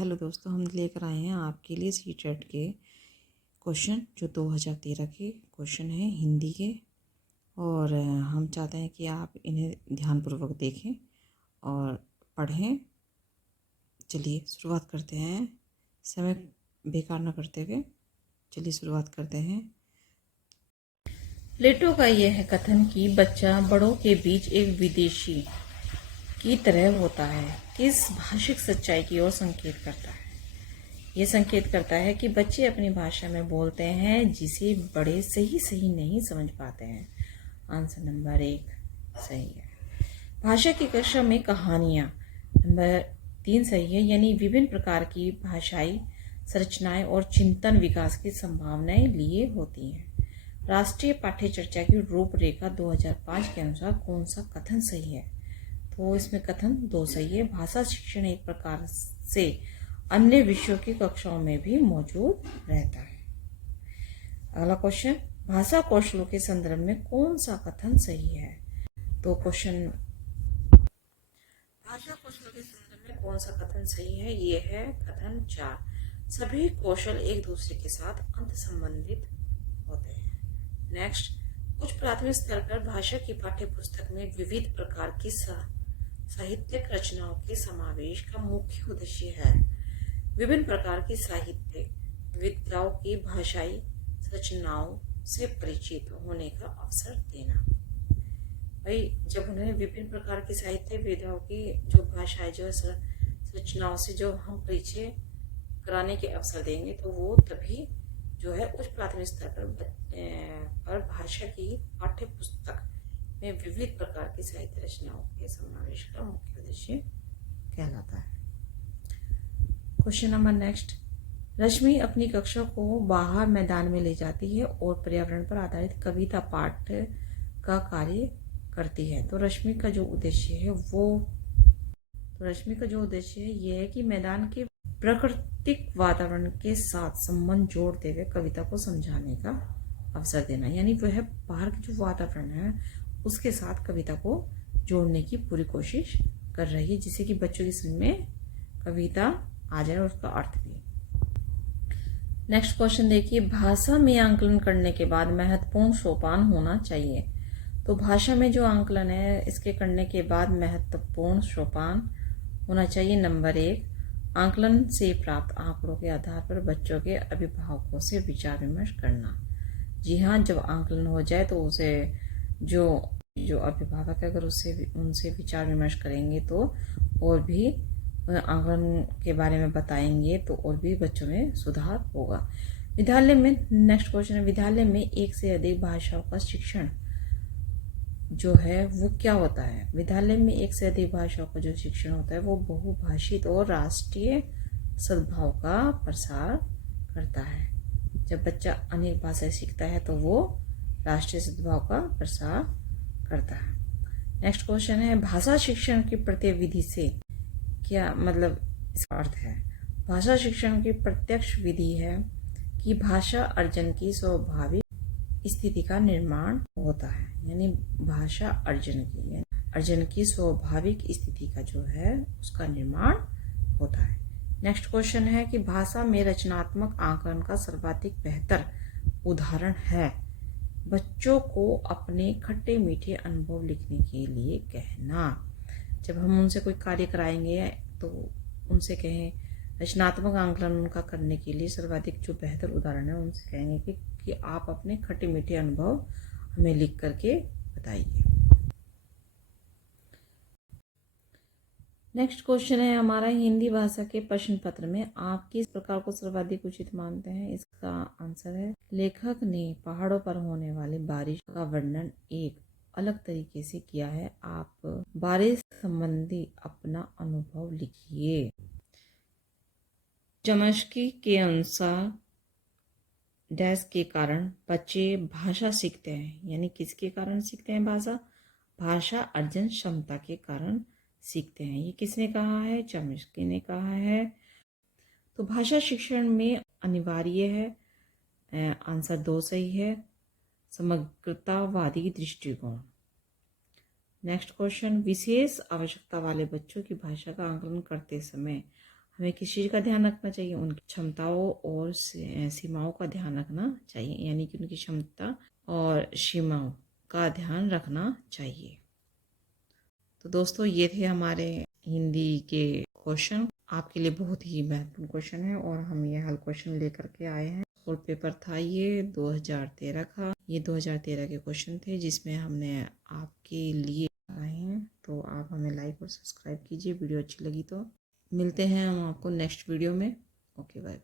Hello दोस्तों, हम लेकर आए हैं आपके लिए सीटेट के क्वेश्चन जो 2013 के क्वेश्चन हैं हिंदी के। और हम चाहते हैं कि आप इन्हें ध्यानपूर्वक देखें और पढ़ें। चलिए शुरुआत करते हैं, समय बेकार न करते हुए चलिए शुरुआत करते हैं। प्लेटो का यह है कथन कि बच्चा बड़ों के बीच एक विदेशी की तरह होता है, किस भाषिक सच्चाई की ओर संकेत करता है? यह संकेत करता है कि बच्चे अपनी भाषा में बोलते हैं जिसे बड़े सही सही नहीं समझ पाते हैं। आंसर नंबर 1 सही है। भाषा की कक्षा में कहानियां नंबर 3 सही है, यानी विभिन्न प्रकार की भाषाई संरचनाएं और चिंतन विकास की संभावनाएं लिए होती हैं। राष्ट्रीय पाठ्य चर्चा की रूपरेखा 2005 के अनुसार कौन सा कथन सही है? तो इसमें कथन 2 सही है। भाषा शिक्षण एक प्रकार से अन्य विषयों की कक्षाओं में भी मौजूद रहता है। अगला क्वेश्चन, भाषा कौशलों के संदर्भ में कौन सा कथन सही है? तो क्वेश्चन भाषा कौशलों के संदर्भ में कौन सा कथन सही है? ये है कथन 4, सभी कौशल एक दूसरे के साथ अंत संबंधित होते हैं। नेक्स्ट, उच्च प्राथमिक स्तर पर भाषा की पाठ्य पुस्तक में विविध प्रकार की साहित्यिक रचनाओं के समावेश का मुख्य उद्देश्य है विभिन्न प्रकार की साहित्यिक विधाओं की भाषाई रचनाओं से परिचित होने का अवसर देना। भाई, जब उन्हें विभिन्न प्रकार की साहित्य विधाओं की जो भाषाएं जो रचनाओं से जो हम परिचय कराने के अवसर देंगे तो वो तभी जो है उच्च प्राथमिक स्तर पर भाषा की पाठ्य पुस्तक में विविध प्रकार की साहित्य रचनाओं के समावेश का मुख्य उद्देश्य कहलाता है। क्वेश्चन नंबर नेक्स्ट, रश्मि अपनी कक्षा को बाहर मैदान में ले जाती है और पर्यावरण पर आधारित कविता पाठ का कार्य करती है। तो रश्मि का जो उद्देश्य है ये है कि मैदान के प्राकृतिक वातावरण के साथ संबंध जोड़ते हुए कविता को समझाने का अवसर देना, यानी वह बाहर के जो वातावरण है उसके साथ कविता को जोड़ने की पूरी कोशिश कर रही है, जिससे कि बच्चों की समझ में कविता आ जाए और उसका अर्थ भी। नेक्स्ट क्वेश्चन देखिए, भाषा में आंकलन करने के बाद महत्वपूर्ण सोपान होना चाहिए। तो भाषा में जो आंकलन है इसके करने के बाद महत्वपूर्ण सोपान होना चाहिए। नंबर 1, आंकलन से प्राप्त आंकड़ों के आधार पर बच्चों के अभिभावकों से विचार विमर्श करना। जी हाँ, जब आंकलन हो जाए तो उसे जो अभिभावक है अगर उनसे विचार विमर्श करेंगे तो और भी आंकलन के बारे में बताएंगे तो और भी बच्चों में सुधार होगा। विद्यालय में नेक्स्ट क्वेश्चन है, विद्यालय में एक से अधिक भाषाओं का शिक्षण जो है वो क्या होता है? विद्यालय में एक से अधिक भाषाओं का जो शिक्षण होता है वो बहुभाषित और राष्ट्रीय सद्भाव का प्रसार करता है। जब बच्चा अनेक भाषाएं सीखता है तो वो राष्ट्रीय सद्भाव का प्रसार करता है। नेक्स्ट क्वेश्चन है, भाषा शिक्षण की प्रत्यविधि से क्या मतलब इसका अर्थ है? भाषा शिक्षण की प्रत्यक्ष विधि है कि भाषा अर्जन की स्वाभाविक स्थिति का निर्माण होता है, यानी भाषा अर्जन की स्वाभाविक स्थिति का जो है उसका निर्माण होता है। नेक्स्ट क्वेश्चन है कि भाषा में रचनात्मक आंकलन का सर्वाधिक बेहतर उदाहरण है बच्चों को अपने खट्टे मीठे अनुभव लिखने के लिए कहना। जब हम उनसे कोई कार्य कराएंगे तो उनसे कहें रचनात्मक आंकलन उनका करने के लिए सर्वाधिक जो बेहतर उदाहरण है उनसे कहेंगे कि आप अपने खट्टे मीठे अनुभव हमें लिख करके बताइए। नेक्स्ट क्वेश्चन है हमारा, हिंदी भाषा के प्रश्न पत्र में आप किस प्रकार को सर्वाधिक उचित मानते हैं? इसका आंसर है, लेखक ने पहाड़ों पर होने वाली बारिश का वर्णन एक अलग तरीके से किया है। आप बारिश संबंधी अपना अनुभव लिखिए। चमस्की के अनुसार डैश के कारण बच्चे भाषा सीखते हैं, यानी किसके कारण सीखते हैं? भाषा अर्जन क्षमता के कारण सीखते हैं। ये किसने कहा है? चमस्की ने कहा है। तो भाषा शिक्षण में अनिवार्य है, आंसर 2 सही है, समग्रतावादी दृष्टिकोण। नेक्स्ट क्वेश्चन, विशेष आवश्यकता वाले बच्चों की भाषा का आंकलन करते समय हमें किस चीज़ का ध्यान रखना चाहिए? उनकी क्षमताओं और सीमाओं का ध्यान रखना चाहिए, यानी कि उनकी क्षमता और सीमाओं का ध्यान रखना चाहिए। तो दोस्तों ये थे हमारे हिंदी के क्वेश्चन। आपके लिए बहुत ही महत्वपूर्ण क्वेश्चन है और हम ये हल क्वेश्चन लेकर के आए हैं। और पेपर था ये 2013 का। ये 2013 के क्वेश्चन थे जिसमें हमने आपके लिए आए हैं। तो आप हमें लाइक और सब्सक्राइब कीजिए। वीडियो अच्छी लगी तो मिलते हैं हम आपको नेक्स्ट वीडियो में। Okay bye.